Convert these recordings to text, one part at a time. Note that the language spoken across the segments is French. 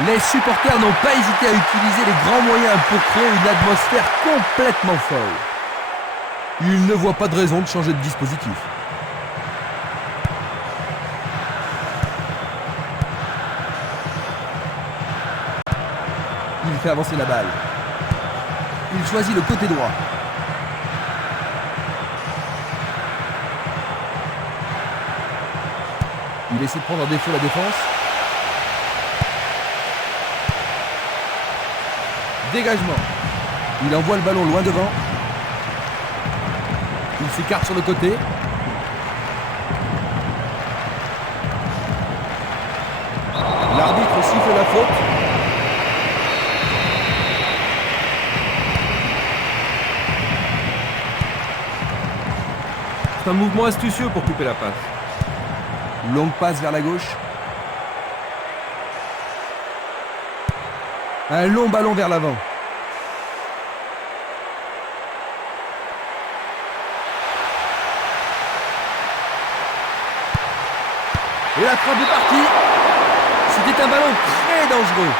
Les supporters n'ont pas hésité à utiliser les grands moyens pour créer une atmosphère complètement folle. Ils ne voient pas de raison de changer de dispositif. Il fait avancer la balle. Il choisit le côté droit. Il essaie de prendre en défaut la défense. Dégagement. Il envoie le ballon loin devant. Il s'écarte sur le côté. L'arbitre siffle la faute. C'est un mouvement astucieux pour couper la passe. Longue passe vers la gauche. Un long ballon vers l'avant. Et la frappe est partie. C'était un ballon très dangereux.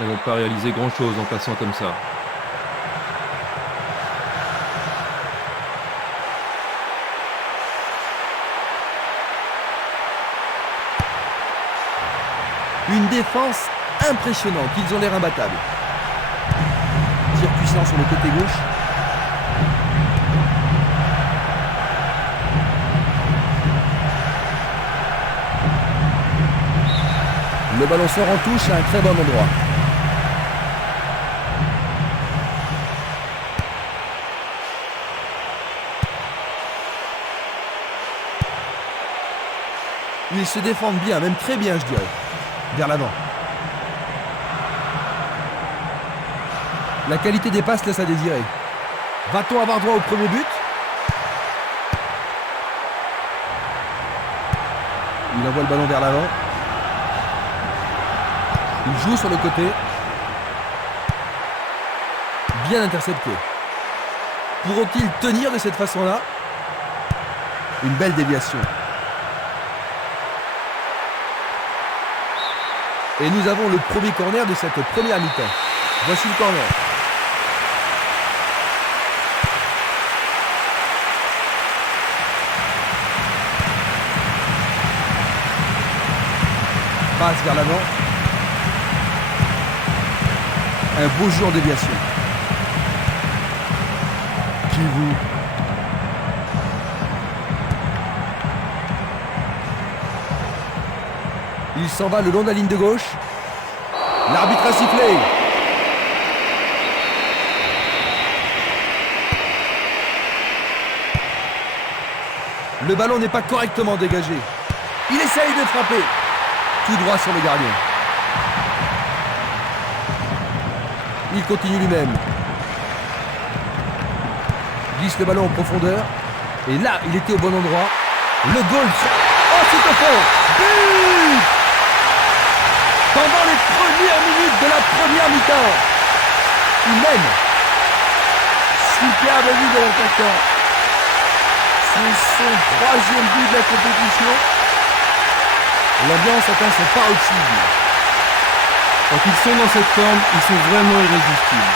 Ils vont pas réaliser grand-chose en passant comme ça. Une défense impressionnante. Ils ont l'air imbattables. Tir puissant sur le côté gauche. Le ballon sort en touche à un très bon endroit. Ils se défendent bien, même très bien, je dirais. Vers l'avant. La qualité des passes laisse à désirer. Va-t-on avoir droit au premier but? Il envoie le ballon vers l'avant. Il joue sur le côté. Bien intercepté. Pourront-ils tenir de cette façon-là? Une belle déviation. Et nous avons le premier corner de cette première mi-temps. Voici le corner. Passe vers l'avant. Un beau jeu en déviation. Kivu. Il s'en va le long de la ligne de gauche. L'arbitre a sifflé. Le ballon n'est pas correctement dégagé. Il essaye de frapper. Tout droit sur le gardien. Il continue lui-même. Glisse le ballon en profondeur. Et là, il était au bon endroit. Le goal. Oh, c'est au fond. But! Pendant les premières minutes de la première mi-temps. Il mène. Superbe but de l'attaquant. C'est son troisième but de la compétition. L'ambiance atteint son paroxysme. Quand ils sont dans cette forme, ils sont vraiment irrésistibles.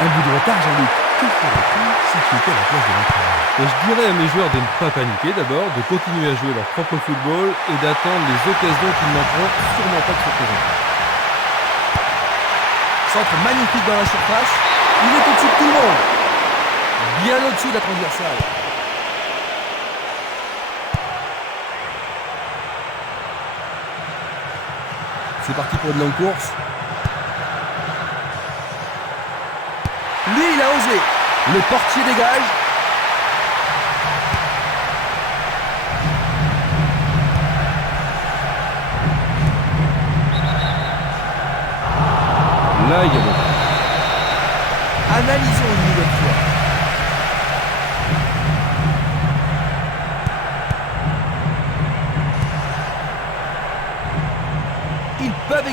Un but de retard, Jean-Luc. Que ferais-tu si tu étais à la place de l'entraîneur? Et je dirais à mes joueurs de ne pas paniquer d'abord, de continuer à jouer leur propre football et d'attendre les occasions qu'ils n'en feront sûrement pas de se présenter. Centre magnifique dans la surface. Il est au-dessus de tout le monde. Bien au-dessus de la transversale. C'est parti pour une longue course. Lui, il a osé. Le portier dégage.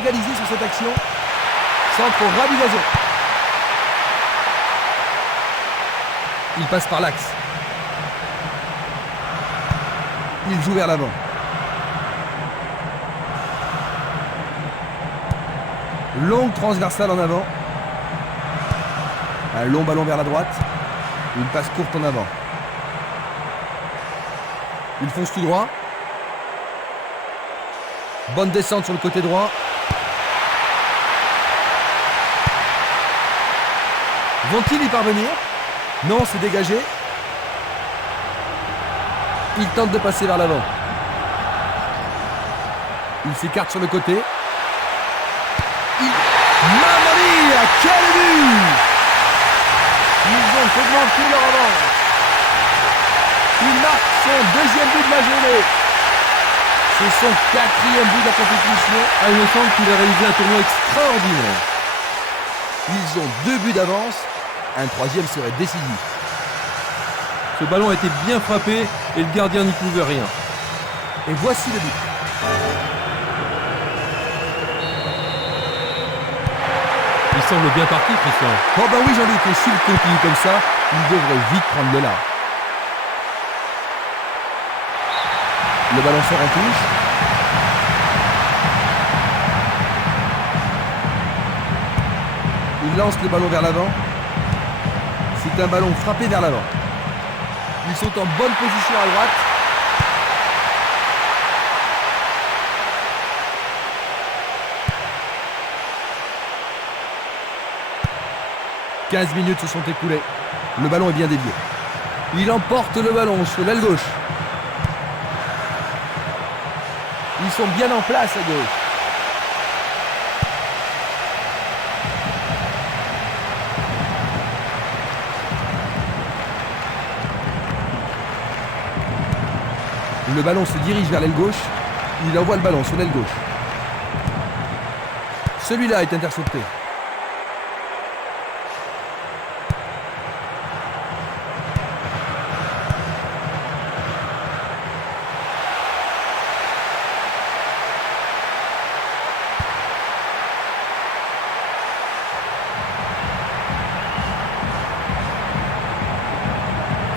égaliser sur cette action. Centre ras du gazon. Il passe par l'axe. Il joue vers l'avant. Longue transversale en avant. Un long ballon vers la droite. Une passe courte en avant. Il fonce tout droit. Bonne descente sur le côté droit. Vont-ils y parvenir? Non, c'est dégagé. Il tente de passer vers l'avant. Il s'écarte sur le côté. Mamma mia, quel but! Ils ont augmenté leur avance. Il marque son deuxième but de la journée. C'est son quatrième but de la compétition. Ah, il me semble qu'il a réalisé un tournoi extraordinaire. Ils ont 2 buts d'avance. Un troisième serait décisif. Ce ballon a été bien frappé et le gardien n'y pouvait rien. Et voici le but. Il semble bien parti, Christian. Oh bah oui Jean-Luc, et s'il continue comme ça, il devrait vite prendre le large. Le ballon sort en touche. Il lance le ballon vers l'avant. C'est un ballon frappé vers l'avant. Ils sont en bonne position à droite. « 15 minutes se sont écoulées. Le ballon est bien dévié. Il emporte le ballon sur l'aile gauche. Ils sont bien en place à gauche. Le ballon se dirige vers l'aile gauche. Il envoie le ballon sur l'aile gauche. Celui-là est intercepté.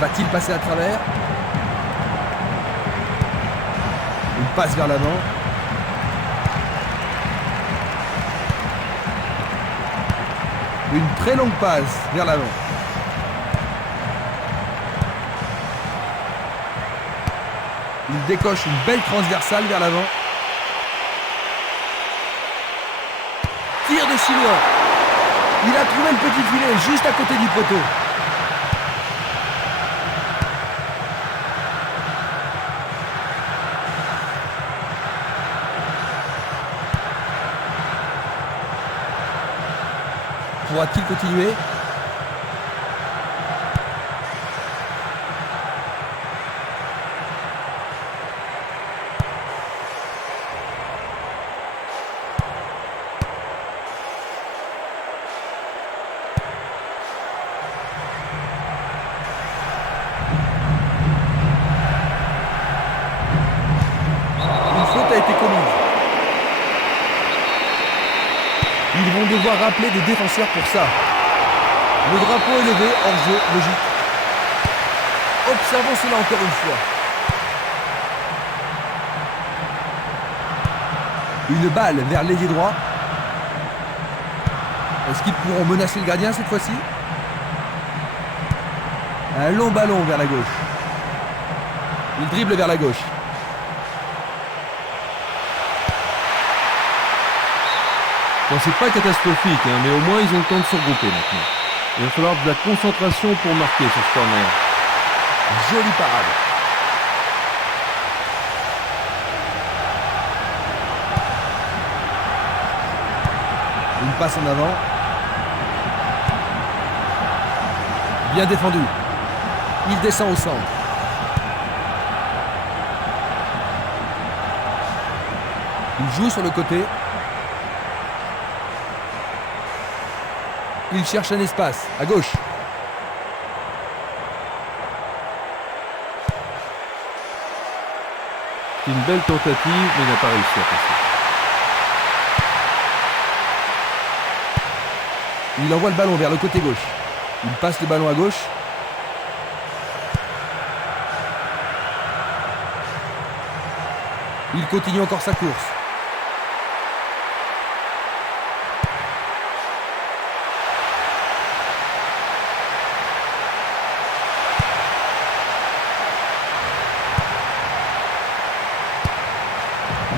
Va-t-il passer à travers? Il passe vers l'avant. Une très longue passe vers l'avant. Il décoche une belle transversale vers l'avant. Tire de si loin. Il a trouvé le petit filet juste à côté du poteau. Pourra-t-il continuer? Une faute a été commise. Ils vont devoir rappeler des défenseurs pour ça. Le drapeau est levé, hors-jeu, logique. Observons cela encore une fois. Une balle vers l'ailier droit. Est-ce qu'ils pourront menacer le gardien cette fois-ci? Un long ballon vers la gauche. Il dribble vers la gauche. Bon, c'est pas catastrophique, hein, mais au moins ils ont le temps de se regrouper maintenant. Il va falloir de la concentration pour marquer sur ce corner. Jolie parade. Une passe en avant. Bien défendu. Il descend au centre. Il joue sur le côté. Il cherche un espace, à gauche. C'est une belle tentative, mais il n'a pas réussi à passer. Il envoie le ballon vers le côté gauche. Il passe le ballon à gauche. Il continue encore sa course.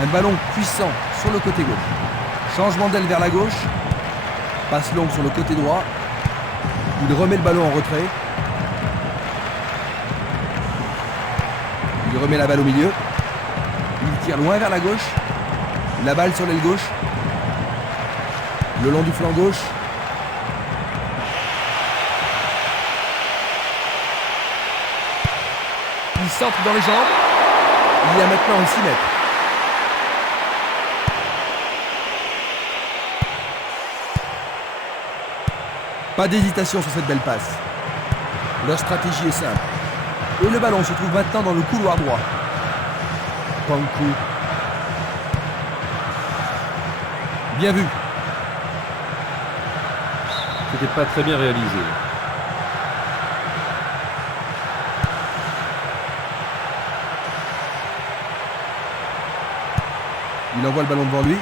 Un ballon puissant sur le côté gauche. Changement d'aile vers la gauche. Passe longue sur le côté droit. Il remet le ballon en retrait. Il remet la balle au milieu. Il tire loin vers la gauche. La balle sur l'aile gauche. Le long du flanc gauche. Il centre dans les jambes. Il y a maintenant 6 mètres. Pas d'hésitation sur cette belle passe. Leur stratégie est simple. Et le ballon se trouve maintenant dans le couloir droit. Panku. Bien vu. C'était pas très bien réalisé. Il envoie le ballon devant lui.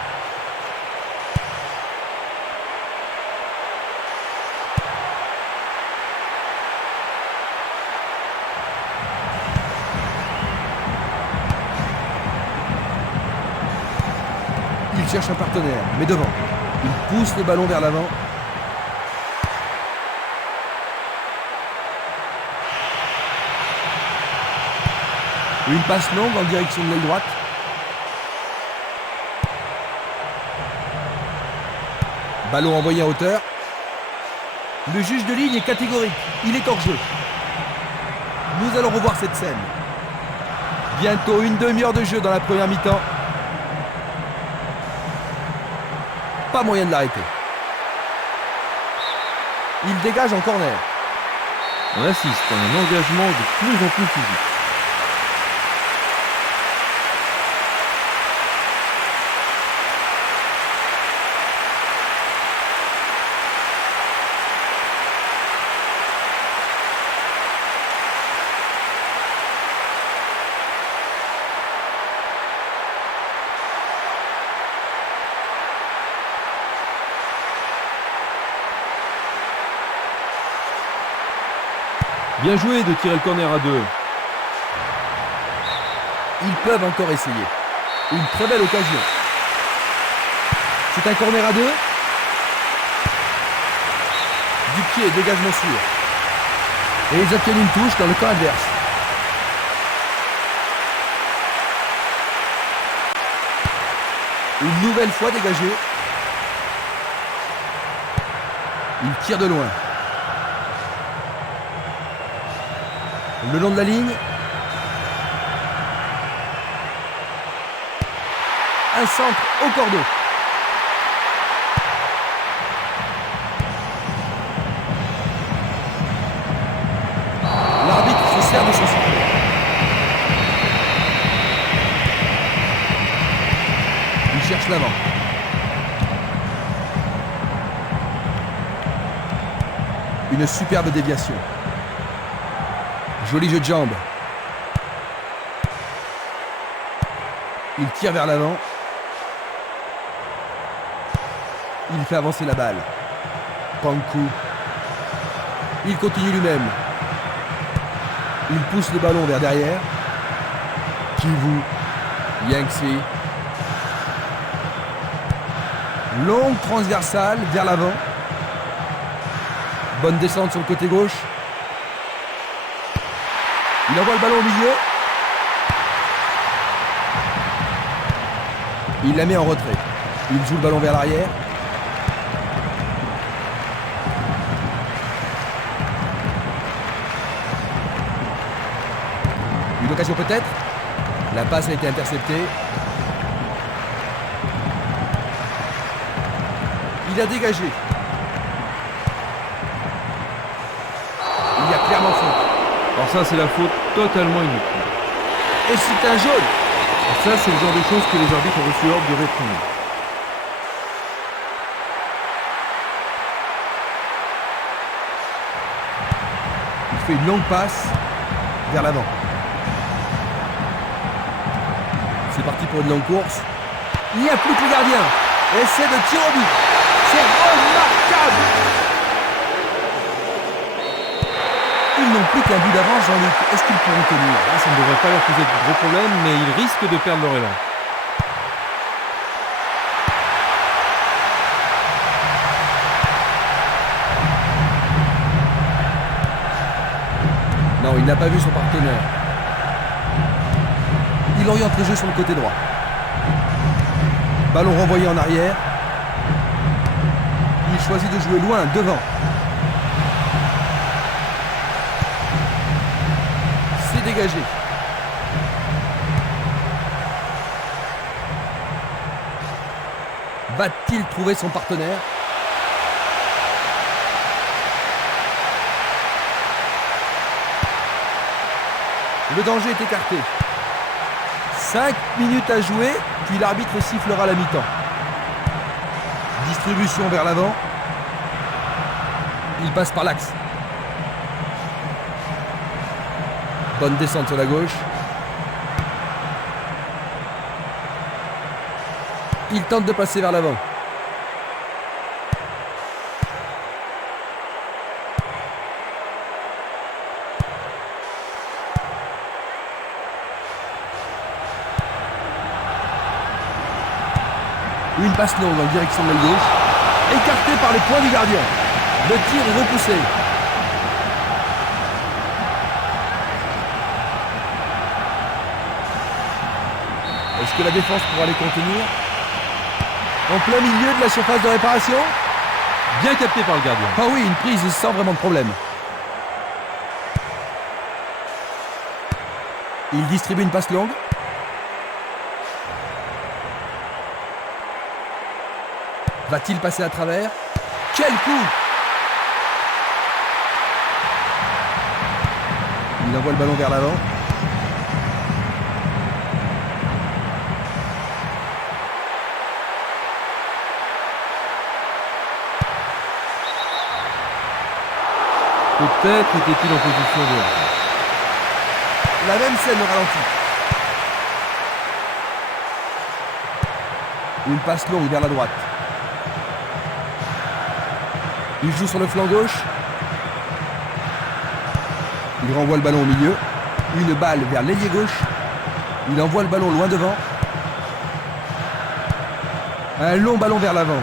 Il cherche un partenaire, mais devant. Il pousse le ballon vers l'avant. Une passe longue en direction de l'aile droite. Ballon envoyé en hauteur. Le juge de ligne est catégorique. Il est hors jeu. Nous allons revoir cette scène. Bientôt une demi-heure de jeu dans la première mi-temps. Pas moyen de l'arrêter. Il dégage en corner. On assiste à un engagement de plus en plus physique. Bien joué de tirer le corner à 2. Ils peuvent encore essayer. Une très belle occasion. C'est un corner à 2. Du pied, dégagement sûr. Et ils obtiennent une touche dans le camp adverse. Une nouvelle fois dégagé. Il tire de loin. Le long de la ligne. Un centre au cordeau. L'arbitre se sert de son sifflet. Il cherche l'avant. Une superbe déviation. Joli jeu de jambes. Il tire vers l'avant. Il fait avancer la balle. Panku. Il continue lui-même. Il pousse le ballon vers derrière. Kivu. Yangtze. Longue transversale vers l'avant. Bonne descente sur le côté gauche. Il envoie le ballon au milieu. Il la met en retrait. Il joue le ballon vers l'arrière. Une occasion peut-être. La passe a été interceptée. Il a dégagé. Il y a clairement faute. Alors ça, c'est la faute totalement inutile. Et c'est un jaune. Ça, c'est le genre de choses que les arbitres ont reçu ordre de réprimer. fait une longue passe vers l'avant. C'est parti pour une longue course. Il n'y a plus que le gardien. Essai de tir au but. C'est remarquable. Ils n'ont plus qu'un but d'avance, Jean-Luc. Est-ce qu'ils pourront tenir? Ça ne devrait pas leur poser de gros problèmes, mais ils risquent de perdre leur élan. Non, il n'a pas vu son partenaire. Il oriente le jeu sur le côté droit. Ballon renvoyé en arrière. Il choisit de jouer loin, devant. C'est dégagé. Va-t-il trouver son partenaire? Le danger est écarté. 5 minutes à jouer, puis l'arbitre sifflera la mi-temps. Distribution vers l'avant. Il passe par l'axe. Bonne descente sur la gauche. Il tente de passer vers l'avant. Une passe longue en direction de l'aile gauche. Écarté par les poings du gardien. Le tir est repoussé. Est-ce que la défense pourra les contenir? En plein milieu de la surface de réparation. Bien capté par le gardien. Ah oui, une prise sans vraiment de problème. Il distribue une passe longue. Va-t-il passer à travers? Quel coup! Il envoie le ballon vers l'avant. Peut-être était-il en position de... La même scène au ralenti. Une passe longue vers la droite. Il joue sur le flanc gauche. Il renvoie le ballon au milieu. Une balle vers l'ailier gauche. Il envoie le ballon loin devant. Un long ballon vers l'avant.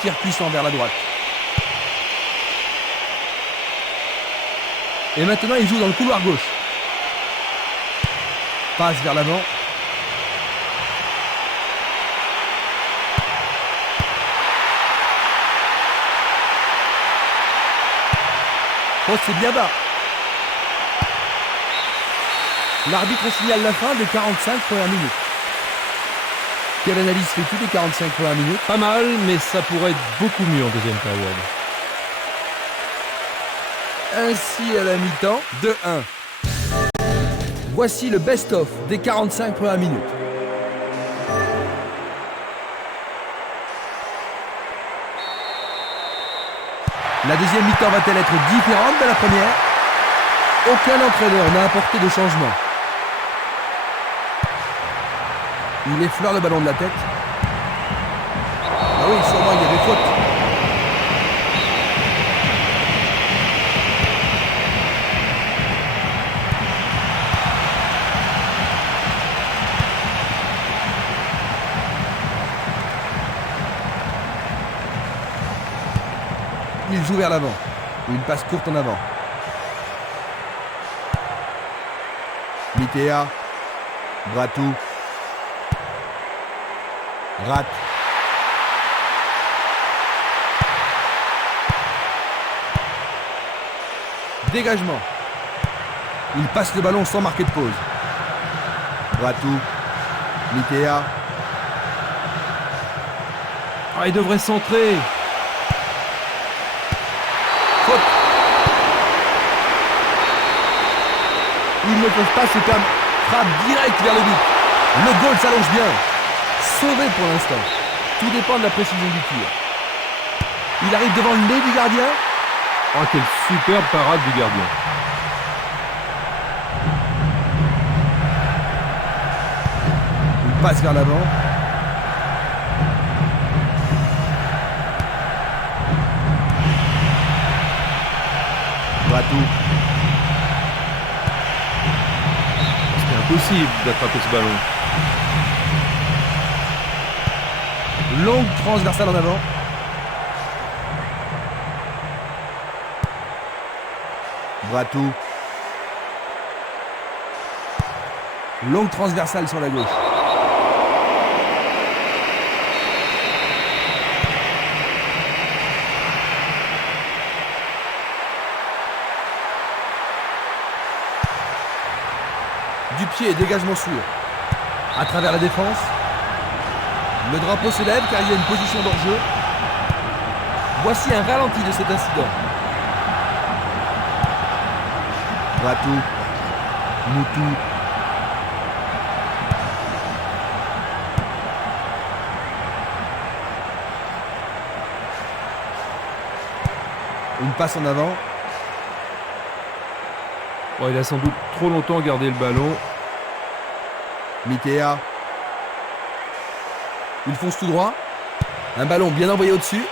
Tir puissant vers la droite. Et maintenant, il joue dans le couloir gauche. Passe vers l'avant. Oh, c'est bien bas. L'arbitre signale la fin des 45 premières minutes. Quelle analyse fais-tu des 45 premières minutes? Pas mal, mais ça pourrait être beaucoup mieux en deuxième période. Ainsi à la mi-temps, 2-1. Voici le best-of des 45 premières minutes. La deuxième mi-temps va-t-elle être différente de la première? Aucun entraîneur n'a apporté de changement. Il effleure le ballon de la tête. Ah oui, sûrement il y avait faute. Il joue vers l'avant. Une passe courte en avant. Mitea. Bratou. Rate. Dégagement. Il passe le ballon sans marquer de pause. Bratou. Mitea. Ah, il devrait centrer. Faute. Ils ne peuvent pas se perdre. Frappe directe vers le but. Le goal s'allonge bien. Sauvé pour l'instant. Tout dépend de la précision du tir. Il arrive devant le nez du gardien. Oh, quelle superbe parade du gardien. Il passe vers l'avant. Bratou. C'était impossible d'attraper ce ballon. Longue transversale en avant. Bratou. Longue transversale sur la gauche. Du pied, dégagement sûr. À travers la défense. Le drapeau se lève car il y a une position d'hors-jeu. Voici un ralenti de cet incident. Bratou. Moutou. Une passe en avant. Oh, il a sans doute trop longtemps gardé le ballon. Mitea. Il fonce tout droit. Un ballon bien envoyé au-dessus.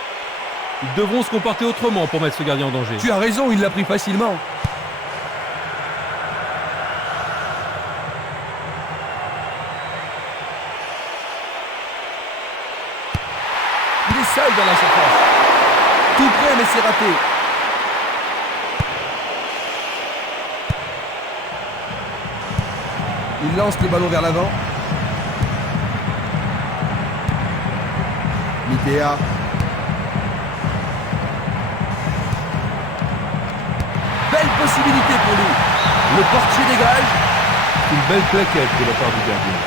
Ils devront se comporter autrement pour mettre ce gardien en danger. Tu as raison, il l'a pris facilement. Il est seul dans la surface. Tout près, mais c'est raté. Il lance le ballon vers l'avant. Mitea. Belle possibilité pour lui. Le portier dégage. Une belle plaquette de la part du gardien.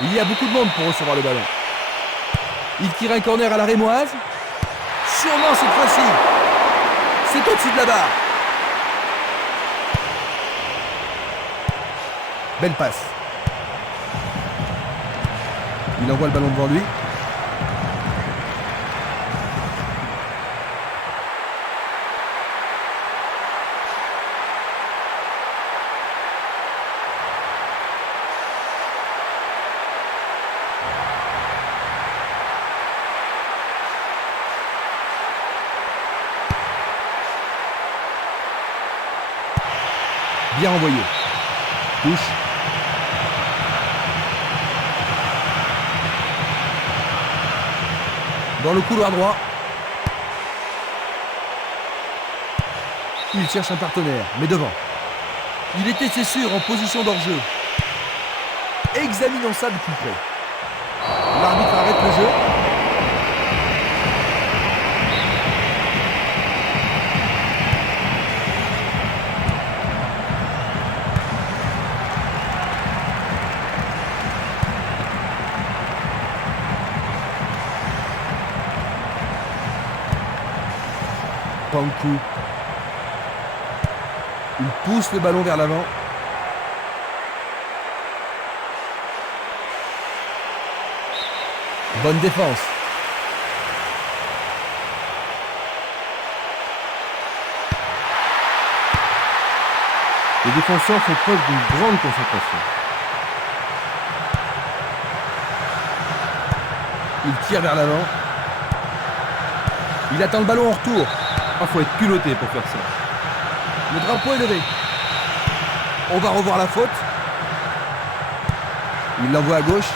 Il y a beaucoup de monde pour recevoir le ballon. Il tire un corner à la rémoise. Sûrement cette fois-ci. C'est au-dessus de la barre. Belle passe. Il envoie le ballon devant lui. Bien envoyé. Touche. Dans le couloir droit. Il cherche un partenaire, mais devant. Il était, c'est sûr, en position d'hors-jeu. Examinons ça de plus près. L'arbitre arrête le jeu. Pankou. Il pousse le ballon vers l'avant. Bonne défense. Les défenseurs font preuve d'une grande concentration. Il tire vers l'avant. Il attend le ballon en retour. Il faut être culotté pour faire ça. Le drapeau est levé. On va revoir la faute. Il l'envoie à gauche.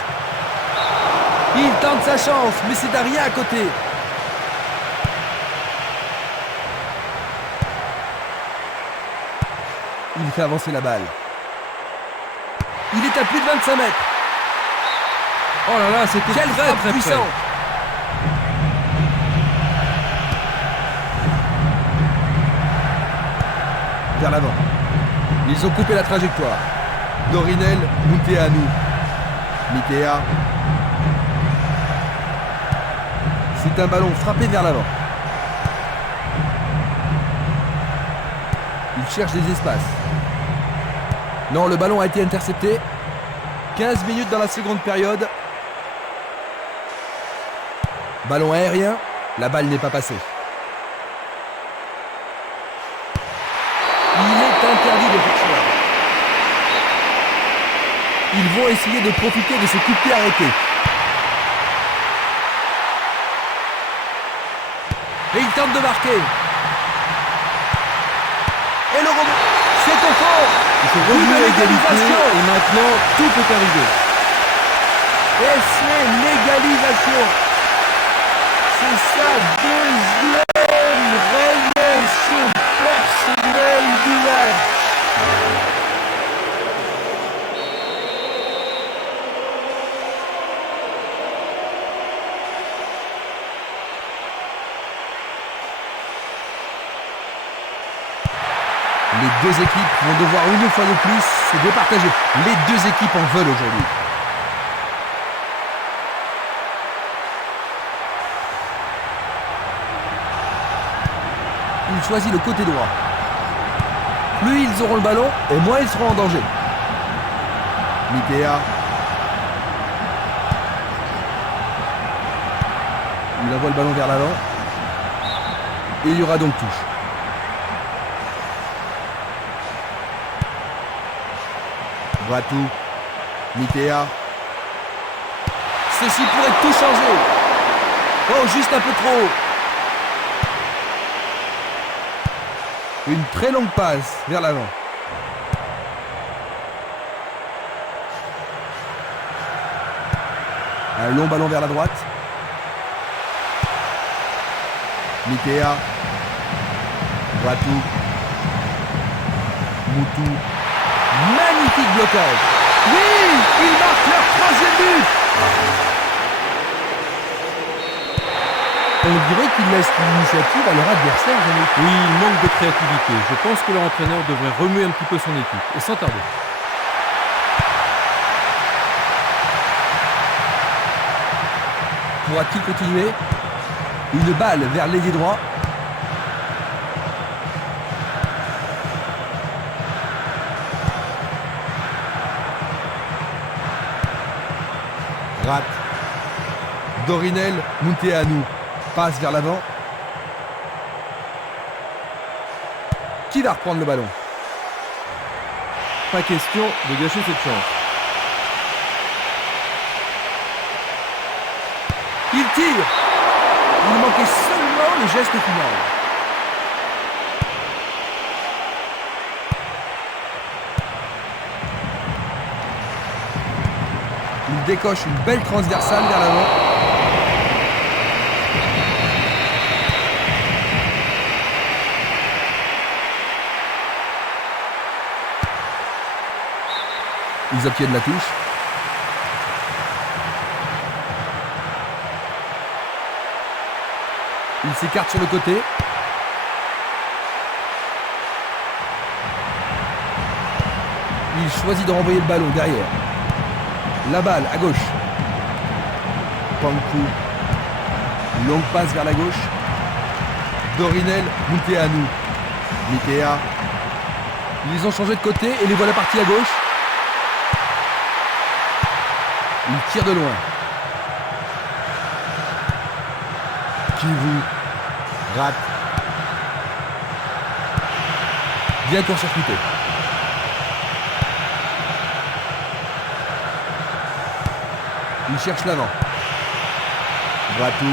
Il tente sa chance, mais c'est Daria à côté. Il fait avancer la balle. Il est à plus de 25 mètres. Oh là là, c'était Quelle très frappe très puissante. près. Vers l'avant. Ils ont coupé la trajectoire. Dorinel, Mouteanu. Mitea. C'est un ballon frappé vers l'avant. Il cherche des espaces. Non, le ballon a été intercepté. 15 minutes dans la seconde période. Ballon aérien, la balle n'est pas passée. Il est interdit de faire cela. Ils vont essayer de profiter de ce coup de pied arrêté. Et il tente de marquer. Et le rebond, c'est au fond. Il faut revenir à l'égalité et maintenant tout peut arriver. Et c'est l'égalisation. C'est sa deuxième réalisation personnelle du match. Les deux équipes vont devoir une fois de plus se départager. Les deux équipes en veulent aujourd'hui. Il choisit le côté droit. Plus ils auront le ballon, et moins ils seront en danger. Mitea. Il envoie le ballon vers l'avant. Et il y aura donc touche. Bratou. Mitea. Ceci pourrait tout changer. Oh, juste un peu trop. Une très longue passe vers l'avant. Un long ballon vers la droite. Mitea. Bratou. Moutou. Magnifique blocage. Oui, ils marquent leur troisième but. On dirait qu'ils laissent l'initiative à leur adversaire. Oui, il manque de créativité. Je pense que leur entraîneur devrait remuer un petit peu son équipe, et sans tarder. Pourra-t-il continuer? Une balle vers l'ailier droit. Rate. Dorinel, Munteanu. Passe vers l'avant. Qui va reprendre le ballon? Pas question de gâcher cette chance. Il tire. Il manquait seulement le geste final. Il décoche une belle transversale vers l'avant. Ils obtiennent la touche. Il s'écarte sur le côté. Il choisit de renvoyer le ballon derrière. La balle à gauche. Pankou. Longue passe vers la gauche. Dorinel, Munteanu. Mitea. Ils ont changé de côté et les voilà partis à gauche. Il tire de loin. Kivu. Rate. Bien court-circuité. Il cherche l'avant. Bratou.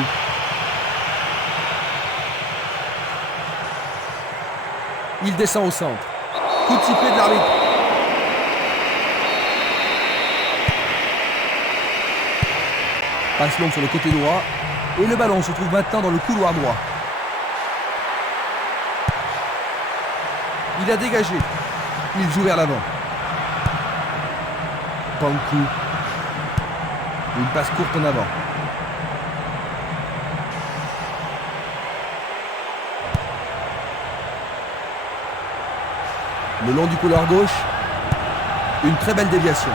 Il descend au centre. Coup de sifflet de l'arbitre. Passe longue sur le côté droit. Et le ballon se trouve maintenant dans le couloir droit. Il a dégagé. Il joue vers l'avant. Pankou. Une passe courte en avant. Le long du couloir gauche, une très belle déviation.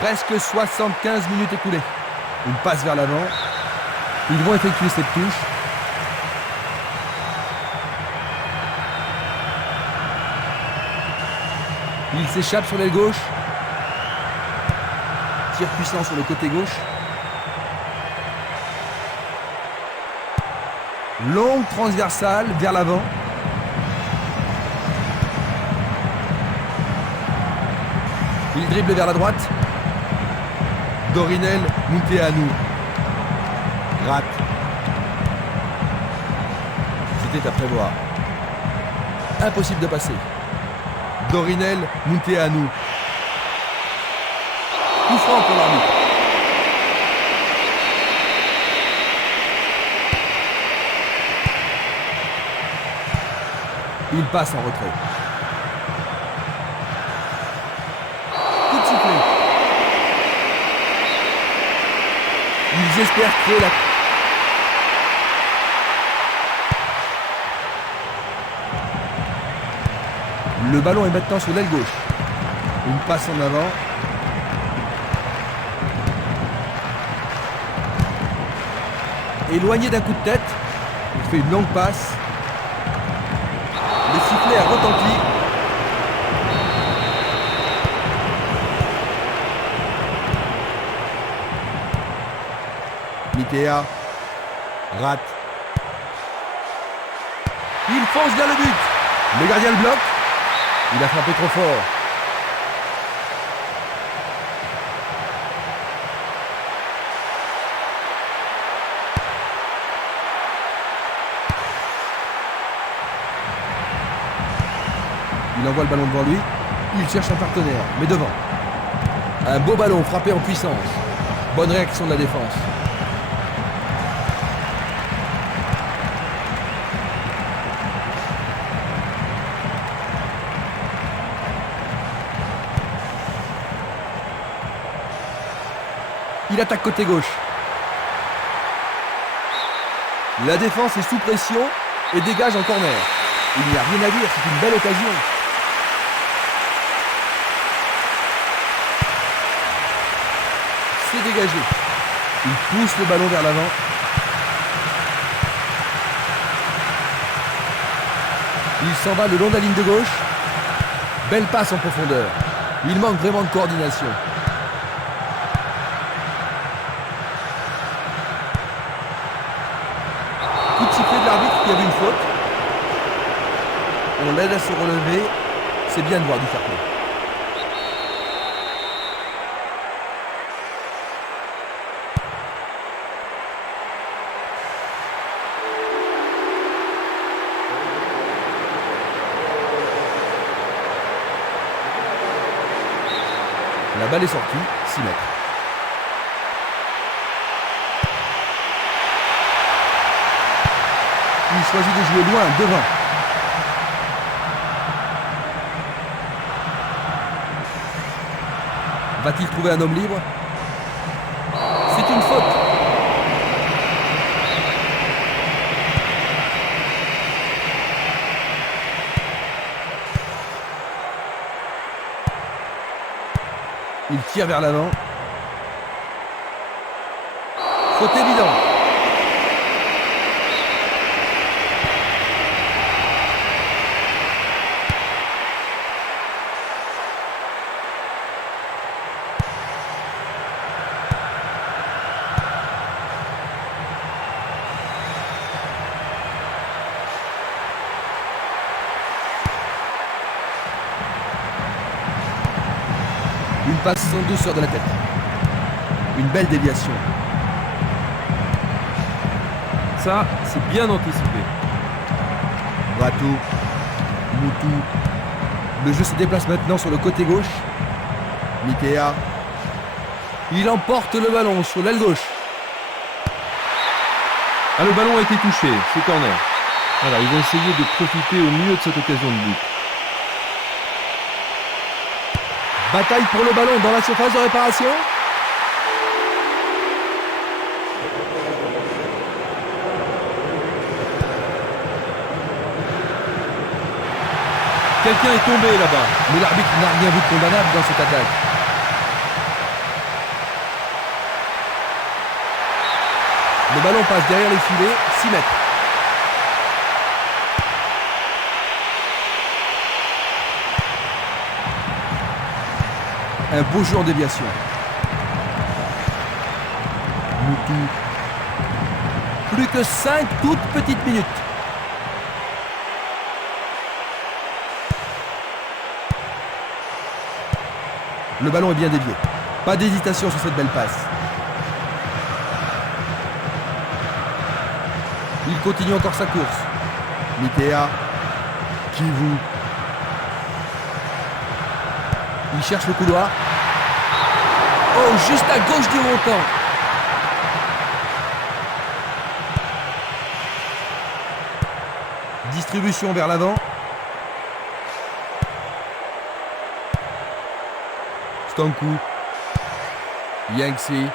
Presque 75 minutes écoulées. Une passe vers l'avant. Ils vont effectuer cette touche. Il s'échappe sur l'aile gauche. Tir puissant sur le côté gauche. Longue transversale vers l'avant. Il dribble vers la droite. Dorinel Munteanu. Rate. C'était à prévoir. Impossible de passer. Dorinel Munteanu. Coup franc pour l'arbitre. Il passe en retrait. Coup de sifflet. Ils espèrent créer la... Le ballon est maintenant sur l'aile gauche. Une passe en avant. Éloigné d'un coup de tête. Il fait une longue passe. Le sifflet a retenti. Mitea rate. Il fonce vers le but. Le gardien le bloque. Il a frappé trop fort. Il envoie le ballon devant lui. Il cherche un partenaire, mais devant. Un beau ballon frappé en puissance. Bonne réaction de la défense. Il attaque côté gauche. La défense est sous pression et dégage en corner. Il n'y a rien à dire, c'est une belle occasion. C'est dégagé. Il pousse le ballon vers l'avant. Il s'en va le long de la ligne de gauche. Belle passe en profondeur. Il manque vraiment de coordination. Coup de sifflet de l'arbitre qui a vu une faute. On l'aide à se relever. C'est bien de voir du fair play. La balle est sortie, 6 mètres. Il choisit de jouer loin, devant. Va-t-il trouver un homme libre? C'est une faute. Il tire vers l'avant. Faute évidente. Une passe sans douceur de la tête. Une belle déviation. Ça, c'est bien anticipé. Ratou. Moutou. Le jeu se déplace maintenant sur le côté gauche. Mitea. Il emporte le ballon sur l'aile gauche. Ah, le ballon a été touché, c'est corner. Voilà, ils vont essayer de profiter au mieux de cette occasion de but. Bataille pour le ballon dans la surface de réparation. Quelqu'un est tombé là-bas. Mais l'arbitre n'a rien vu de condamnable dans cette attaque. Le ballon passe derrière les filets, 6 mètres. Un beau jeu en déviation. Moutou. Plus que 5 toutes petites minutes. Le ballon est bien dévié. Pas d'hésitation sur cette belle passe. Il continue encore sa course. Mitea. Kivu. Il cherche le couloir. Oh, juste à gauche du montant. Distribution vers l'avant. Stankou. Yangtze.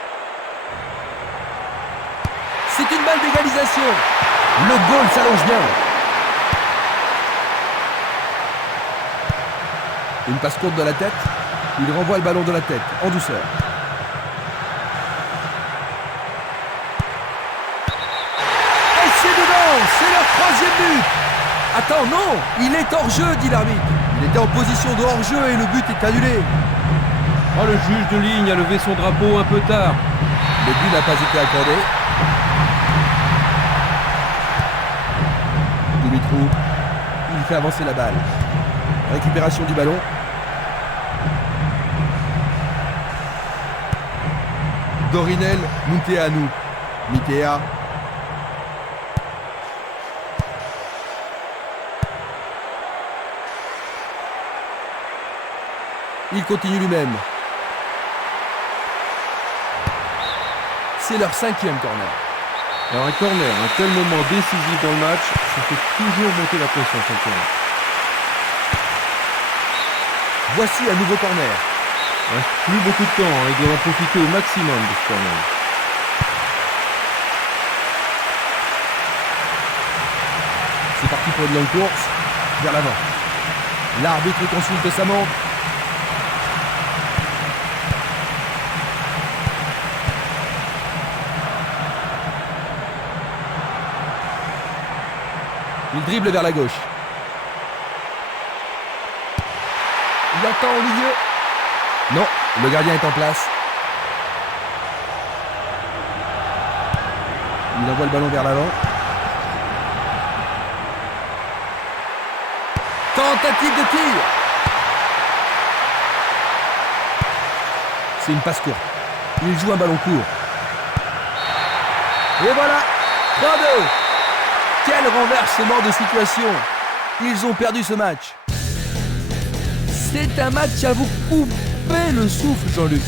C'est une balle d'égalisation. Le goal s'allonge bien. Une passe courte de la tête. Il renvoie le ballon de la tête, en douceur. Et c'est dedans. C'est leur 3e but. Attends, non. Il est hors jeu, dit l'arbitre. Il était en position de hors jeu et le but est annulé. Oh, le juge de ligne a levé son drapeau un peu tard. Le but n'a pas été accordé. Dumitrou, il fait avancer la balle. Récupération du ballon. Dorinel, Munteanu. Mitea. Il continue lui-même. C'est leur 5e corner. Alors un corner, un tel moment décisif dans le match, ça fait toujours monter la pression sur le terrain. Voici un nouveau corner. Il reste plus beaucoup de temps, ils doivent en profiter au maximum de ce corner. C'est parti pour une longue course. Vers l'avant. L'arbitre consulte sa montre. Il dribble vers la gauche. Il attend au milieu. Non, le gardien est en place. Il envoie le ballon vers l'avant. Tentative de tir. C'est une passe courte. Il joue un ballon court. Et voilà, 3-2. Quel renversement de situation. Ils ont perdu ce match. C'est un match à vous couper le souffle, Jean-Luc.